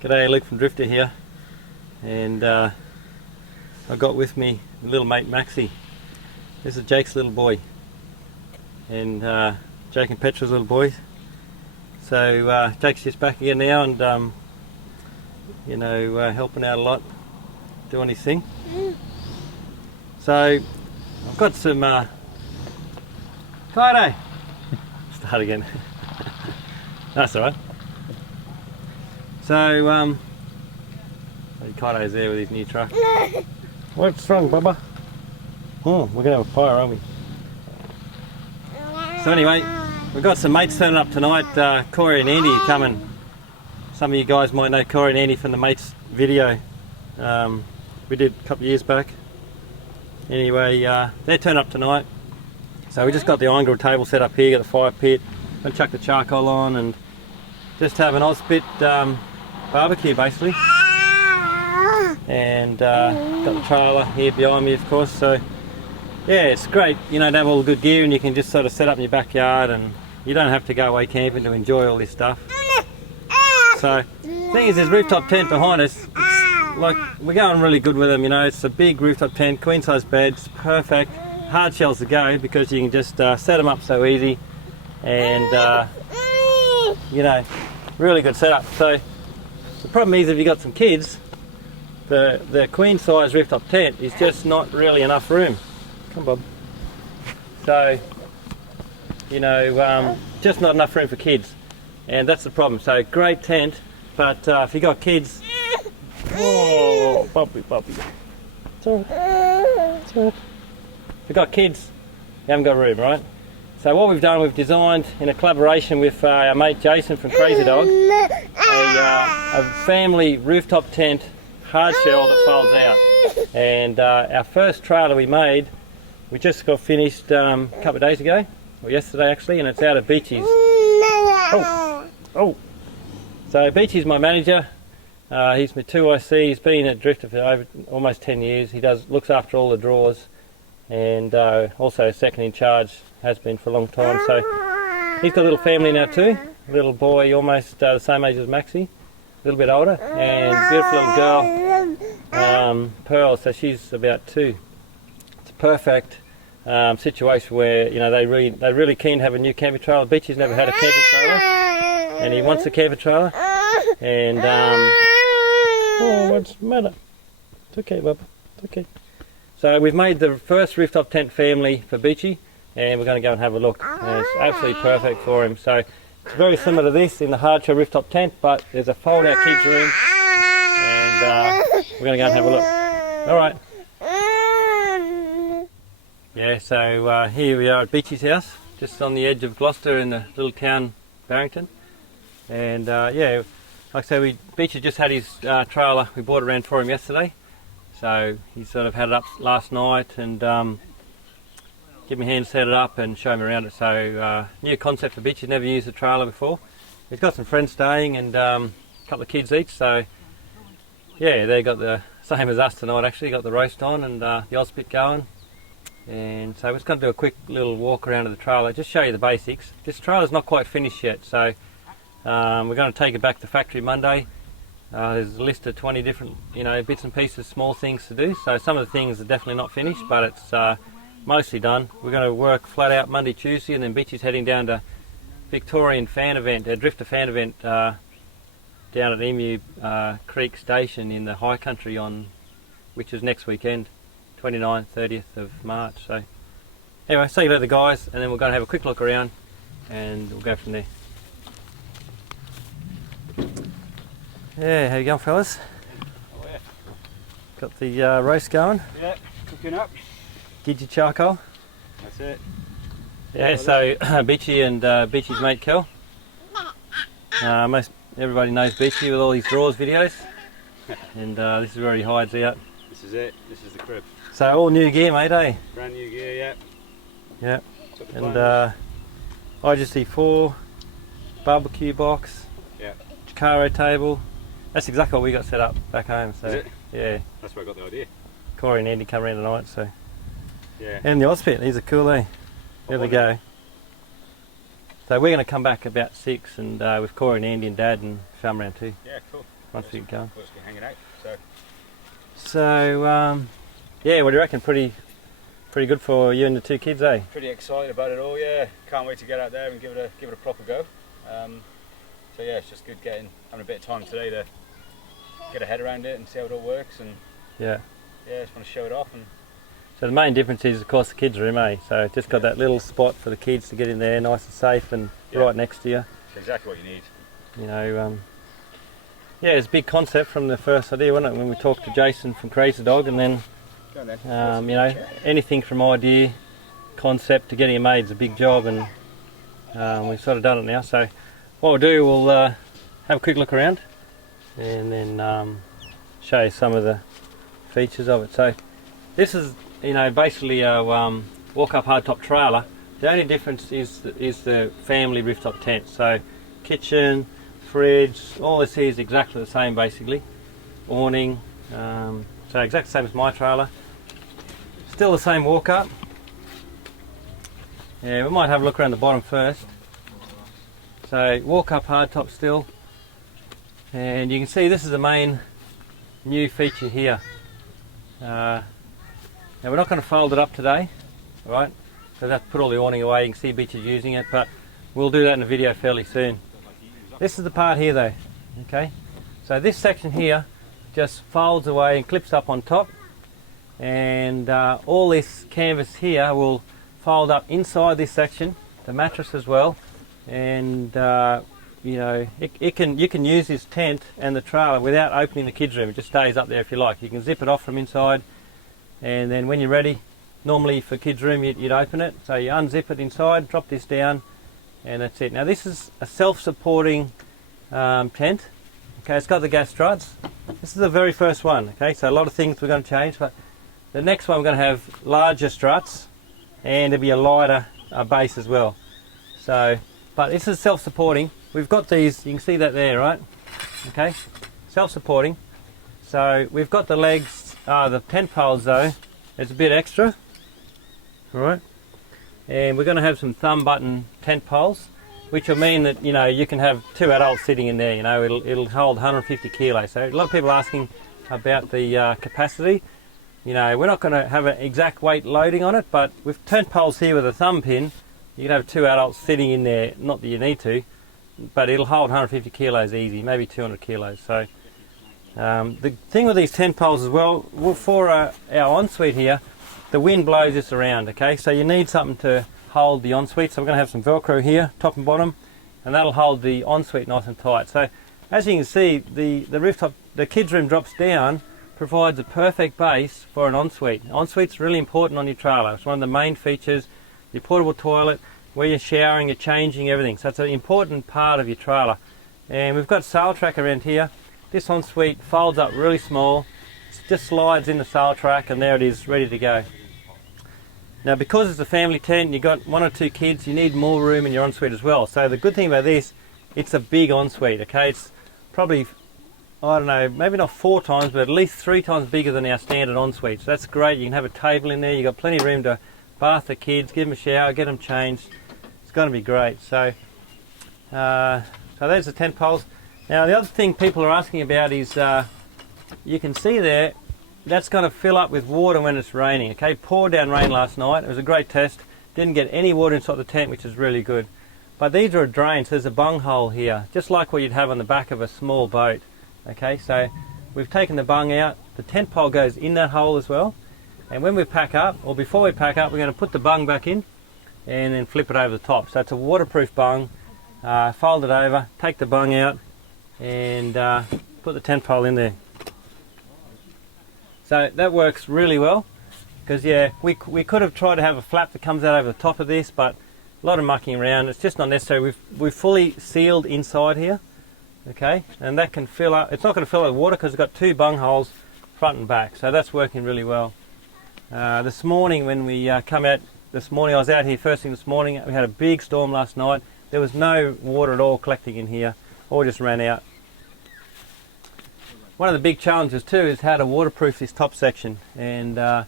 G'day, Luke from Drifta here, and I got with me little mate Maxie. This is Jake's little boy, and Jake and Petra's little boys. So Jake's just back again now, and you know, helping out a lot, doing his thing. So I've got some Kaido. Start again. That's alright. So Kaido's there with his new truck. What's wrong, Bubba? Oh, we're gonna have a fire, aren't we? So anyway, we've got some mates turning up tonight. Corey and Andy are coming. Some of you guys might know Corey and Andy from the mates video we did a couple of years back. Anyway, they're turning up tonight. So we just got the iron grill table set up here, got the fire pit, and chuck the charcoal on, and just have an Ensuite barbecue basically. And got the trailer here behind me, of course. So yeah, it's great, you know, to have all the good gear, and you can just sort of set up in your backyard, and you don't have to go away camping to enjoy all this stuff. So the thing is, this rooftop tent behind us, it's like, we're going really good with them, you know. It's a big rooftop tent, queen size beds, perfect, hard shells to go, because you can just set them up so easy, and you know, really good setup. So the problem is, if you've got some kids, the queen size rooftop tent is just not really enough room. Come Bob. So, you know, just not enough room for kids, and that's the problem. So great tent, but if you got kids, oh, Bobby. It's alright. It's alright. If you got kids, you haven't got room, right? So what we've done, we've designed in a collaboration with our mate Jason from Crazy Dog, a family rooftop tent hard shell that folds out. And our first trailer we made, we just got finished a couple of days ago, or yesterday actually, and it's out of Beachy's. Oh. So Beachy's my manager. He's my 2IC. He's been at Drifta for almost 10 years. He looks after all the drawers, and also second in charge, has been for a long time. So he's got a little family now too. A little boy, almost the same age as Maxie, a little bit older, and beautiful little girl, Pearl. So she's about 2. It's a perfect situation where, you know, they're really keen to have a new camping trailer. Beachy's never had a camping trailer, and he wants a camping trailer. And oh, what's the matter? It's okay, Bubba. It's okay. So we've made the first rooftop tent family for Beachy, and we're going to go and have a look. And it's absolutely perfect for him. So it's very similar to this in the hardshell rooftop tent, but there's a fold-out kids room, and we're going to go and have a look. All right. Yeah. So here we are at Beachy's house, just on the edge of Gloucester in the little town Barrington, and yeah. Like I say, Beachy just had his trailer. We bought it around for him yesterday, so he sort of had it up last night, and give me a hand, set it up, and show him around it. So new concept for Beachy. He's never used a trailer before. He's got some friends staying, and a couple of kids each. So yeah, they got the same as us tonight. Actually, got the roast on and the Ensuite going, and so we're just going to do a quick little walk around to the trailer, just show you the basics. This trailer's not quite finished yet, so. We're going to take it back to factory Monday. There's a list of 20 different, you know, bits and pieces, small things to do. So some of the things are definitely not finished, but it's mostly done. We're going to work flat out Monday, Tuesday, and then Beachy's heading down to Victorian fan event, a Drifta fan event down at Emu Creek Station in the high country which is next weekend, 29th, 30th of March. So anyway, say hello to the guys, and then we're going to have a quick look around, and we'll go from there. Yeah, how you going, fellas? Oh, yeah. Got the roast going? Yeah, cooking up. Gidgee charcoal? That's it. Yeah, so Beachy and Beachy's mate Kel. Most everybody knows Beachy with all his drawers videos, and this is where he hides out. This is it. This is the crib. So all new gear, mate, eh? Brand new gear, yeah. Yeah. And IGC4, barbecue box, yeah, Caro table. That's exactly what we got set up back home. So is it? Yeah. That's where I got the idea. Corey and Andy come around tonight, so. Yeah. And the Ensuite, these are cool, eh? There we go. So we're going to come back about 6 and with Corey and Andy and Dad and film around too. Yeah, cool. once we get going. We'll just be hanging out. So yeah, what do you reckon? Pretty good for you and the 2 kids, eh? Pretty excited about it all, yeah. Can't wait to get out there and give it a proper go. So yeah, it's just good having a bit of time today to get a head around it and see how it all works, and yeah, just want to show it off. And so the main difference is, of course, the kids' room, eh? So it's just got that little spot for the kids to get in there, nice and safe, and right next to you. It's exactly what you need. You know, yeah, it's a big concept from the first idea, wasn't it? When we talked to Jason from Crazy Dog, and then you know, anything from idea, concept to getting it made is a big job, and we've sort of done it now. So what we'll do, we'll have a quick look around and then show you some of the features of it. So this is, you know, basically a walk-up hardtop trailer. The only difference is the family rooftop tent. So kitchen, fridge, all this here is exactly the same basically. Awning, so exactly the same as my trailer. Still the same walk-up. Yeah, we might have a look around the bottom first. So walk-up hardtop still. And you can see this is the main new feature here. Now we're not going to fold it up today, right? So we have to put all the awning away. You can see Beach is using it, but we'll do that in a video fairly soon. This is the part here though, okay? So this section here just folds away and clips up on top, and all this canvas here will fold up inside this section, the mattress as well, and you know, you can use this tent and the trailer without opening the kids' room. It just stays up there if you like. You can zip it off from inside, and then when you're ready, normally for kids' room you'd open it. So you unzip it inside, drop this down, and that's it. Now this is a self-supporting tent. Okay, it's got the gas struts. This is the very first one. Okay, so a lot of things we're going to change, but the next one we're going to have larger struts, and there'll be a lighter base as well. So, but this is self-supporting. We've got these, you can see that there, right? Okay, self-supporting. So we've got the legs, the tent poles though, it's a bit extra. Alright, and we're going to have some thumb button tent poles, which will mean that, you know, you can have 2 adults sitting in there. You know, it'll hold 150 kilos. So a lot of people are asking about the capacity. You know, we're not going to have an exact weight loading on it, but with tent poles here with a thumb pin, you can have 2 adults sitting in there. Not that you need to, but it'll hold 150 kilos easy, maybe 200 kilos. So the thing with these tent poles as well, for our ensuite here, the wind blows this around, okay? So you need something to hold the ensuite. So we're going to have some Velcro here, top and bottom, and that'll hold the ensuite nice and tight. So as you can see, the rooftop, the kids' room drops down, provides a perfect base for an ensuite. Ensuite's really important on your trailer. It's one of the main features. Your portable toilet, where you're showering, you're changing, everything. So it's an important part of your trailer. And we've got sail track around here. This ensuite folds up really small. It just slides in the sail track, and there it is, ready to go. Now, because it's a family tent, you've got 1 or 2 kids, you need more room in your ensuite as well. So the good thing about this, it's a big ensuite, okay? It's probably, I don't know, maybe not 4 times, but at least 3 times bigger than our standard ensuite. So that's great. You can have a table in there. You've got plenty of room to bath the kids, give them a shower, get them changed. It's going to be great. So, so there's the tent poles. Now, the other thing people are asking about is, you can see there, that's going to fill up with water when it's raining. Okay, poured down rain last night. It was a great test. Didn't get any water inside the tent, which is really good. But these are a drain, so there's a bung hole here, just like what you'd have on the back of a small boat. Okay, so we've taken the bung out. The tent pole goes in that hole as well. And when we pack up, or before we pack up, we're going to put the bung back in and then flip it over the top. So it's a waterproof bung. Fold it over, take the bung out, and put the tent pole in there. So that works really well, because yeah, we could have tried to have a flap that comes out over the top of this, but a lot of mucking around. It's just not necessary. We've fully sealed inside here, okay, and that can fill up. It's not going to fill up with water because it's got 2 bung holes front and back, so that's working really well. This morning when we come out, this morning I was out here first thing this morning. We had a big storm last night. There was no water at all collecting in here, all just ran out. One of the big challenges too is how to waterproof this top section, and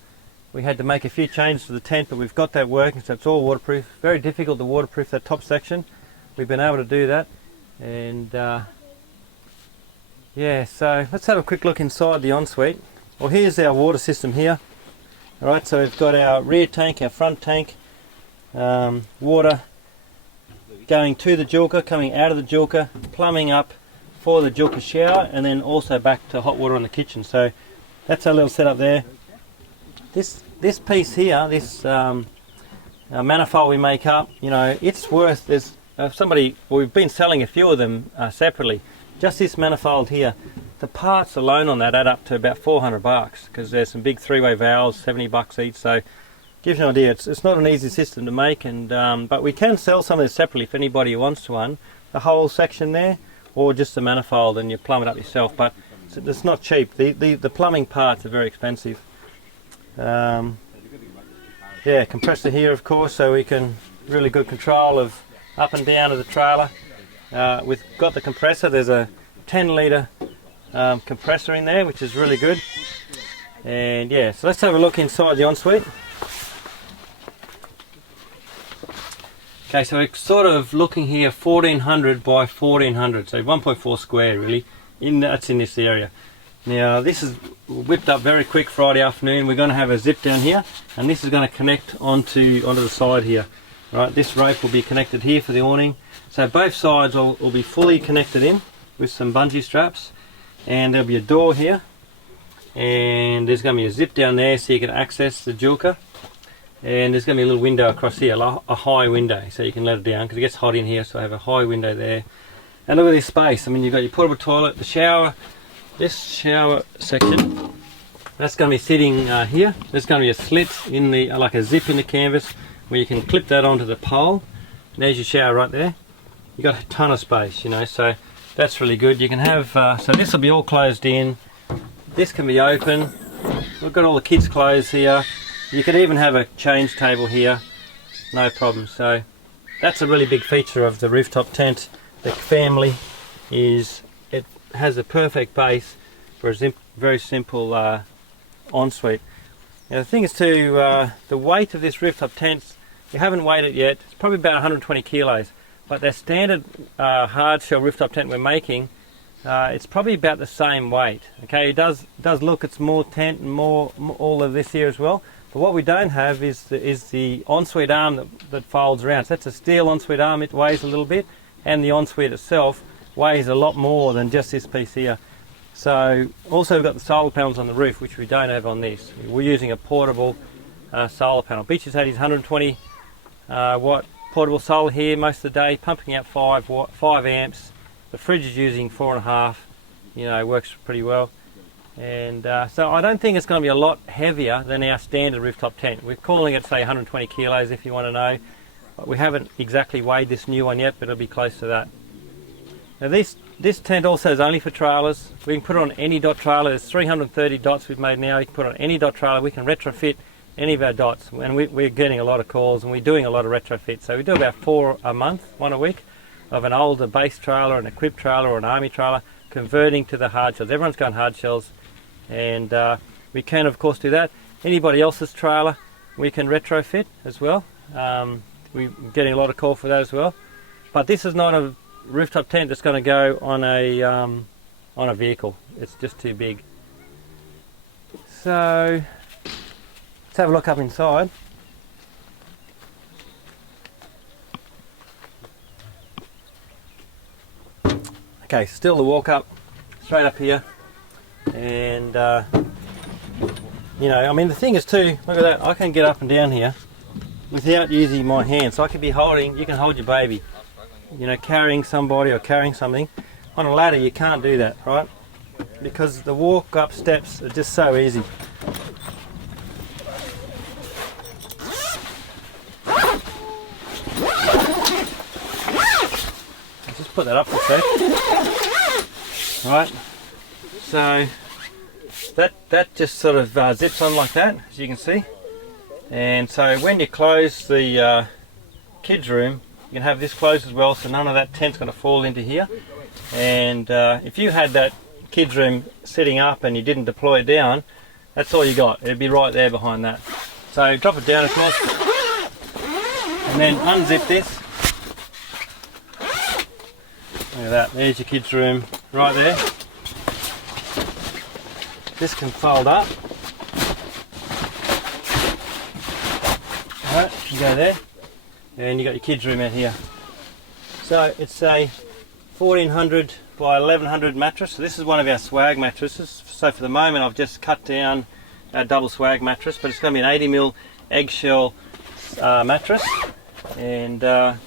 we had to make a few changes to the tent, but we've got that working, so it's all waterproof. Very difficult to waterproof that top section. We've been able to do that, and Yeah, so let's have a quick look inside the ensuite. Well, here's our water system here. Alright, so we've got our rear tank, our front tank, water going to the Julka, coming out of the Julka, plumbing up for the Julka shower, and then also back to hot water on the kitchen. So that's our little setup there. This piece here, this manifold we make up, you know, it's worth, there's we've been selling a few of them separately. Just this manifold here, the parts alone on that add up to about $400 because there's some big three-way valves, $70 each. So gives you an idea. It's not an easy system to make, and but we can sell some of this separately if anybody wants one. The whole section there, or just the manifold, and you plumb it up yourself. But it's not cheap. The plumbing parts are very expensive. Yeah, compressor here, of course, so we can really good control of up and down of the trailer. We've got the compressor. There's a 10-litre compressor in there, which is really good. And yeah, so let's have a look inside the ensuite. Okay, so we're sort of looking here 1400 by 1400, so 1.4 square really. That's in this area. Now this is whipped up very quick Friday afternoon. We're going to have a zip down here, and this is going to connect onto the side here. Right, this rope will be connected here for the awning. So both sides will be fully connected in with some bungee straps, and there'll be a door here, and there's going to be a zip down there so you can access the Julka, and there's going to be a little window across here, a high window, so you can let it down because it gets hot in here. So I have a high window there, and look at this space. I mean, you've got your portable toilet, the shower, this shower section, that's going to be sitting here. There's going to be a slit in the like a zip in the canvas where you can clip that onto the pole, and there's your shower right there. You've got a ton of space, you know, so that's really good. You can have, so this will be all closed in. This can be open. We've got all the kids' clothes here. You could even have a change table here, no problem. So that's a really big feature of the rooftop tent. The family is, it has a perfect base for a very simple ensuite. Now the thing is too, the weight of this rooftop tent, you haven't weighed it yet, it's probably about 120 kilos. But their standard hard shell rooftop tent we're making, it's probably about the same weight. Okay, it does look, it's more tent and more all of this here as well. But what we don't have is the ensuite arm that folds around. So that's a steel ensuite arm. It weighs a little bit, and the ensuite itself weighs a lot more than just this piece here. So also we've got the solar panels on the roof, which we don't have on this. We're using a portable solar panel. Beaches had his 120 watt portable solar here most of the day, pumping out 5 amps. The fridge is using 4.5. You know, works pretty well. And so I don't think it's going to be a lot heavier than our standard rooftop tent. We're calling it, say, 120 kilos if you want to know. But we haven't exactly weighed this new one yet, but it'll be close to that. Now this tent also is only for trailers. We can put it on any DOT trailer. There's 330 DOTs we've made now. You can put it on any DOT trailer. We can retrofit any of our DOTs, and we're getting a lot of calls, and we're doing a lot of retrofits. So we do about 4 a month, 1 a week, of an older base trailer, an equipped trailer, or an army trailer, converting to the hard shells. Everyone's going hard shells, and we can of course do that. Anybody else's trailer we can retrofit as well. We're getting a lot of call for that as well. But this is not a rooftop tent that's going to go on a vehicle. It's just too big. So let's have a look up inside. Okay, still the walk up, straight up here, and you know, I mean the thing is too, look at that, I can get up and down here without using my hands. So I could be holding, you can hold your baby, you know, carrying somebody or carrying something. On a ladder you can't do that, right? Because the walk up steps are just so easy. Just put that up for a sec. Right, so that just sort of zips on like that, as you can see. And so when you close the kids room, you can have this closed as well, so none of that tent's going to fall into here. And if you had that kids room sitting up and you didn't deploy it down, that's all you got. It'd be right there behind that. So drop it down, of course, and then unzip this. Look at that, there's your kids room right there. this can fold up. Alright, you go there, and you got your kids' room out here. So it's a 1400 by 1100 mattress. So this is one of our swag mattresses. So for the moment I've just cut down a double swag mattress, but it's going to be an 80mm eggshell mattress, and that's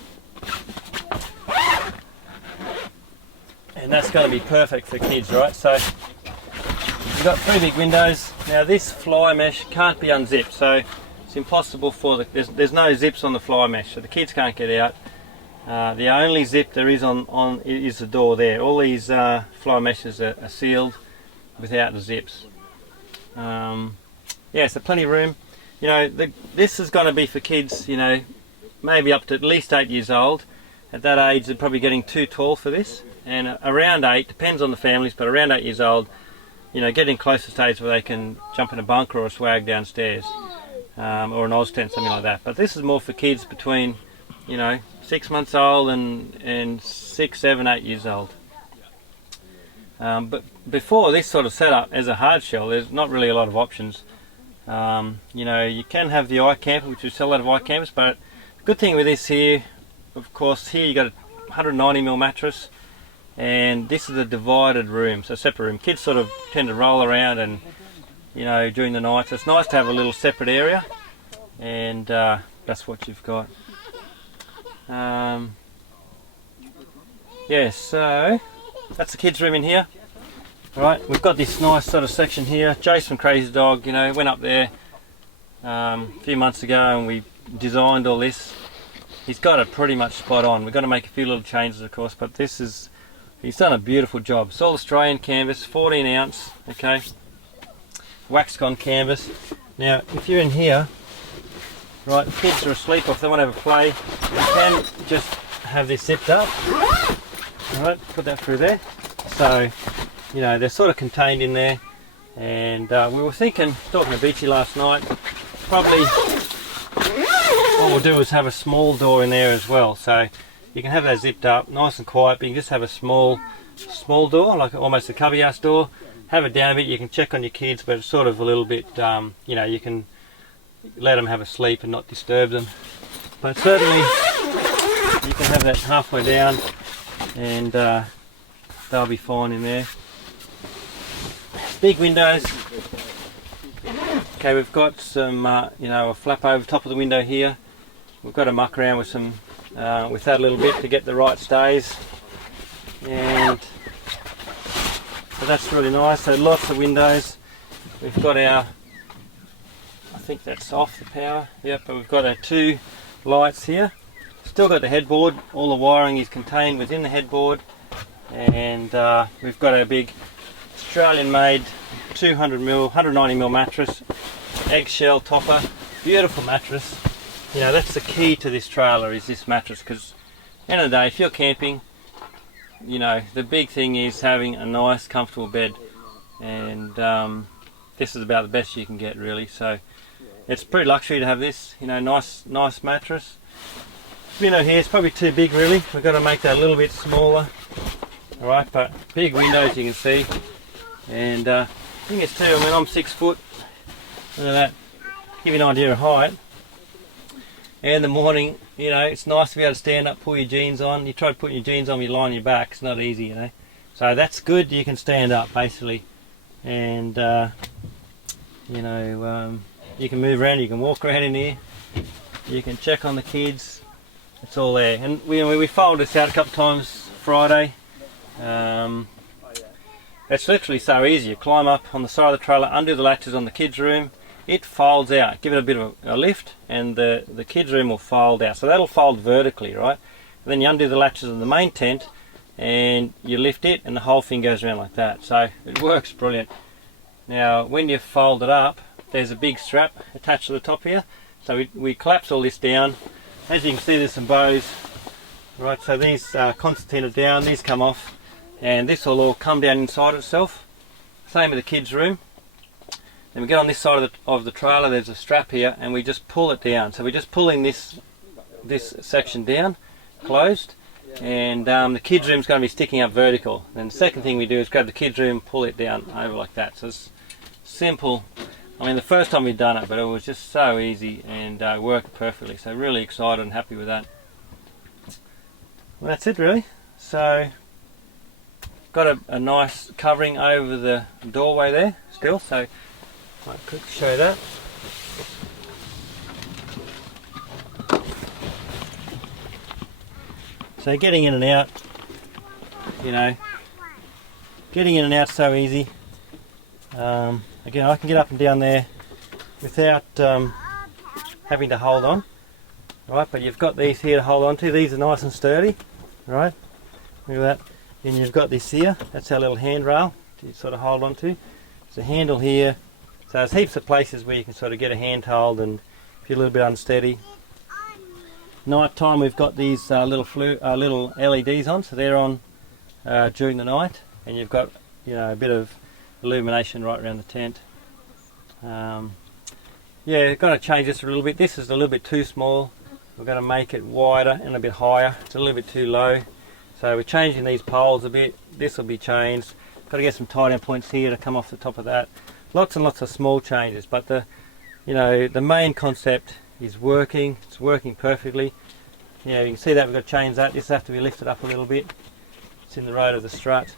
going to be perfect for kids, right? So you've got 3 big windows. Now this fly mesh can't be unzipped, so it's impossible for there's no zips on the fly mesh, so the kids can't get out. The only zip there is on is the door there. All these fly meshes are sealed without the zips. Yeah, so plenty of room. You know, this is going to be for kids, you know, maybe up to at least 8 years old. At that age they're probably getting too tall for this, and around 8, depends on the families, but around 8 years old, you know, getting close to stage where they can jump in a bunker or a swag downstairs, or an Oz tent, something like that. But this is more for kids between, you know, 6 months old and 6, 7, 8 years old. But before this sort of setup as a hard shell, there's not really a lot of options. You know, you can have the iCamper, which we sell out of iCampers, but the good thing with this here, of course, here you got a 190mm mattress, and this is a divided room, so separate room. Kids sort of tend to roll around, and you know, during the night, so it's nice to have a little separate area, and that's what you've got. Yeah, so that's the kids' room in here. Right, we've got this nice sort of section here. Jason Crazy Dog, you know, went up there a few months ago and we designed all this. He's got it pretty much spot on. We've got to make a few little changes, of course, but this is, he's done a beautiful job. It's all Australian canvas, 14 ounce, okay, Waxcon canvas. Now, if you're in here, right, the kids are asleep, or if they want to have a play, you can just have this zipped up. Alright, put that through there. So, you know, they're sort of contained in there, and we were thinking, talking to Beachy last night, probably what we'll do is have a small door in there as well, so you can have that zipped up, nice and quiet, but you can just have a small door, like almost a cubby house door, have it down a bit, you can check on your kids, but it's sort of a little bit, you know, you can let them have a sleep and not disturb them, but certainly you can have that halfway down, and they'll be fine in there. Big windows. Okay, we've got some, you know, a flap over top of the window here. We've got to muck around with some, with that a little bit to get the right stays, and so that's really nice. So lots of windows. We've got our, I think that's off the power. Yep, but we've got our 2 lights here. Still got the headboard. All the wiring is contained within the headboard, and we've got our big Australian-made 200mm, 190mm mattress, eggshell topper, beautiful mattress. You know, that's the key to this trailer, is this mattress, because at the end of the day, if you're camping, you know, the big thing is having a nice, comfortable bed, and this is about the best you can get, really. So it's pretty luxury to have this, you know, nice mattress. Window here is probably too big, really. We've got to make that a little bit smaller. All right, but big windows, you can see. And I think it's too, I mean, I'm 6 foot, look at that, give you an idea of height. And in the morning, you know, it's nice to be able to stand up, pull your jeans on. You try to put your jeans on, you lie on your back, it's not easy, you know. So that's good, you can stand up, basically. And, you know, you can move around, you can walk around in here, you can check on the kids, it's all there. And we folded this out a couple of times Friday. It's literally so easy. You climb up on the side of the trailer, undo the latches on the kids' room, it folds out. Give it a bit of a lift, and the kids' room will fold out. So that'll fold vertically, right? And then you undo the latches of the main tent, and you lift it, and the whole thing goes around like that. So it works brilliant. Now, when you fold it up, there's a big strap attached to the top here. So we collapse all this down. As you can see, there's some bows. Right, so these concertina down, these come off, and this will all come down inside itself. Same with the kids' room. Then we get on this side of the trailer, there's a strap here, and we just pull it down. So we're just pulling this section down, closed, and the kids' room is going to be sticking up vertical. Then the second thing we do is grab the kids' room, pull it down over like that. So it's simple. I mean, the first time we'd done it, but it was just so easy and worked perfectly. So really excited and happy with that. Well, that's it really. So got a nice covering over the doorway there still. So I might quickly show you that. So getting in and out, you know, getting in and out so easy. Again, I can get up and down there without having to hold on, right? But you've got these here to hold on to. These are nice and sturdy, right? Look at that. Then you've got this here. That's our little handrail to sort of hold on to. There's a handle here. So there's heaps of places where you can sort of get a handhold and if you're a little bit unsteady. Night time, we've got these little LEDs on, so they're on during the night, and you've got, you know, a bit of illumination right around the tent. Yeah, going to change this a little bit. This is a little bit too small. We're going to make it wider and a bit higher. It's a little bit too low, so we're changing these poles a bit. This will be changed. Got to get some tie-down points here to come off the top of that. Lots and lots of small changes, but the main concept is working. It's working perfectly. You know, you can see that we've got to change that. This has to be lifted up a little bit. It's in the road of the strut.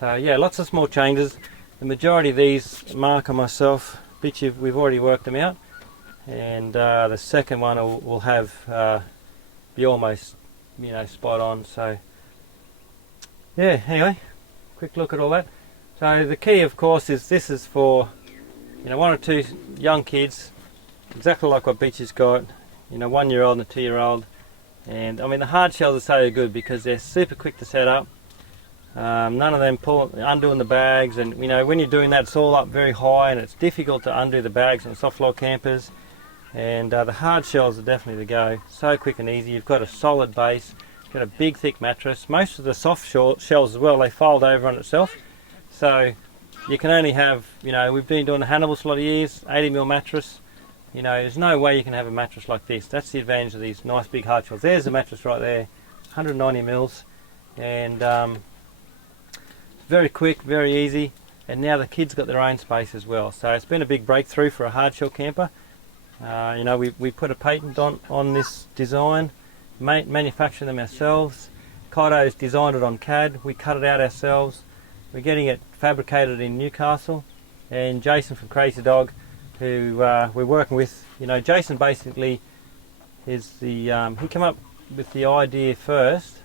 So yeah, lots of small changes. The majority of these, Mark and myself, we've already worked them out, and the second one will have be almost, you know, spot on. So yeah, anyway, quick look at all that. So the key, of course, is this is for, you know, 1 or 2 young kids, exactly like what Beachy's got, you know, 1-year-old and a 2-year-old. And I mean, the hard shells are so good because they're super quick to set up. None of them undoing the bags, and you know, when you're doing that, it's all up very high and it's difficult to undo the bags on soft floor campers. And the hard shells are definitely the go. So quick and easy. You've got a solid base, you've got a big thick mattress. Most of the soft shells as well, they fold over on itself. So you can only have, you know, we've been doing the Hannibals a lot of years, 80mm mattress. You know, there's no way you can have a mattress like this. That's the advantage of these nice big hard shells. There's the mattress right there, 190mm, and very quick, very easy. And now the kids got their own space as well. So it's been a big breakthrough for a hard shell camper. You know, we put a patent on this design, manufacturing them ourselves. Kaido's designed it on CAD. We cut it out ourselves. We're getting it fabricated in Newcastle. And Jason from Crazy Dog, who we're working with, you know, Jason basically is the, he came up with the idea first.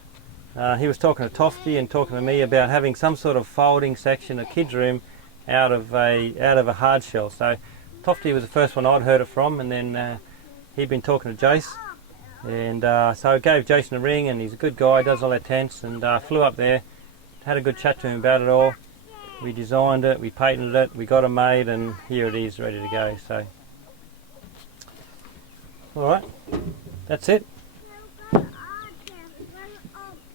He was talking to Tofty and talking to me about having some sort of folding section, a kids room, out of a hard shell. So Tofty was the first one I'd heard it from, and then he'd been talking to Jace, and so I gave Jason a ring, and he's a good guy, does all our tents, and flew up there, had a good chat to him about it all. We designed it, we patented it, we got it made, and here it is, ready to go. So, all right, that's it.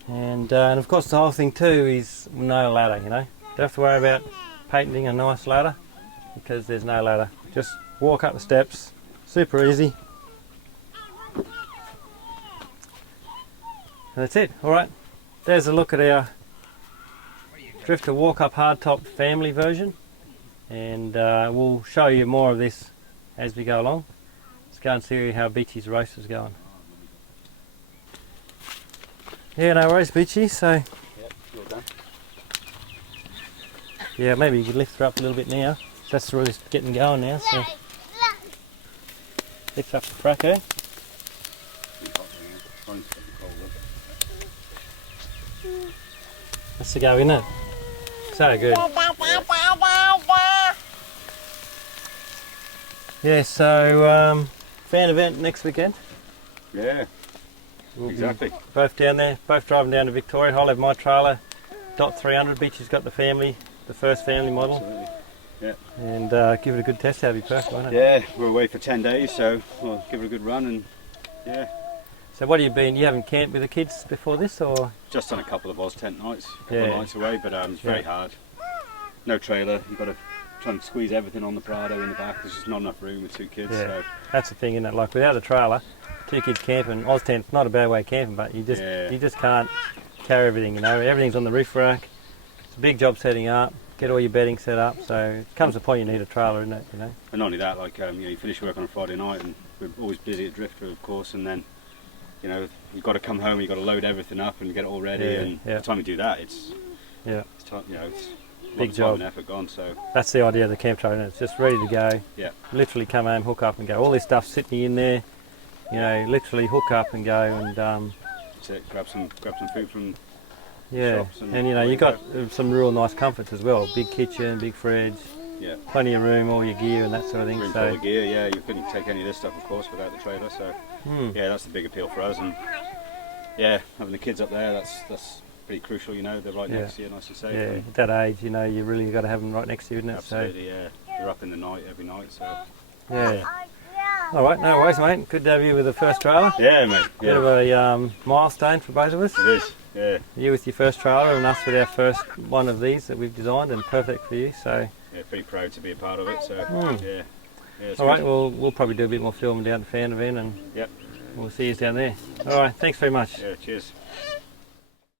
And of course the whole thing too is no ladder, you know. Don't have to worry about patenting a nice ladder because there's no ladder. Just walk up the steps, super easy. And that's it. All right, there's a look at our Drifta walk-up hardtop family version, and we'll show you more of this as we go along. Let's go and see how Beachy's roast is going. Yeah, no worries, Beachy. So, Yep, well done. Yeah, maybe you could lift her up a little bit now. That's really getting going now. So, lift up the crack, eh? That's the go, isn't it? So good. Yeah, so fan event next weekend. Yeah, We'll exactly. be both down there, both driving down to Victoria. I'll have my trailer, DOT 300. Beachy's got the family, the first family model. Absolutely. Yeah. And give it a good test. That'd be perfect, won't it? Yeah, we're away for 10 days, so we'll give it a good run, and yeah. So what have you been? You haven't camped with the kids before this, or? Just on a couple of Oz tent nights, a couple Yeah. of nights away, but it's very hard. No trailer, you've got to try and squeeze everything on the Prado in the back. There's just not enough room with 2 kids. Yeah. So That's the thing, isn't it? Like without a trailer, 2 kids camping, Oz tent's not a bad way of camping, but you just can't carry everything, you know. Everything's on the roof rack. It's a big job setting up. get all your bedding set up. So it comes to the point you need a trailer, isn't it? You know. And not only that, like you finish work on a Friday night, and we're always busy at Drifta, of course, and then you've got to come home, and you've got to load everything up and get it all ready. And by the time you do that, it's time, it's big job and effort gone. So that's the idea of the camp trailer. It's just ready to go. Yeah. Literally come home, hook up and go. All this stuff sitting in there. Literally hook up and go and. That's it. Grab some food from. Yeah, shops and you got some real nice comforts as well. Big kitchen, big fridge. Yeah. Plenty of room, all your gear and that sort of thing. Room full of gear. Yeah, you couldn't take any of this stuff, of course, without the trailer. So yeah, that's the big appeal for us. And yeah, having the kids up there, that's pretty crucial. They're right next to you, nice and safe. Yeah, at that age, you really got to have them right next to you, isn't it? Absolutely, yeah. You're up in the night every night, so. Yeah. All right, no worries, mate. Good to have you with the first trailer. Yeah, mate. Yeah. Bit of a milestone for both of us. It is. Yeah. You with your first trailer and us with our first one of these that we've designed, and perfect for you. So. Yeah, pretty proud to be a part of it. So yeah. All right, well, we'll probably do a bit more filming down at Fan Event, and we'll see you down there. All right, thanks very much. Yeah, cheers.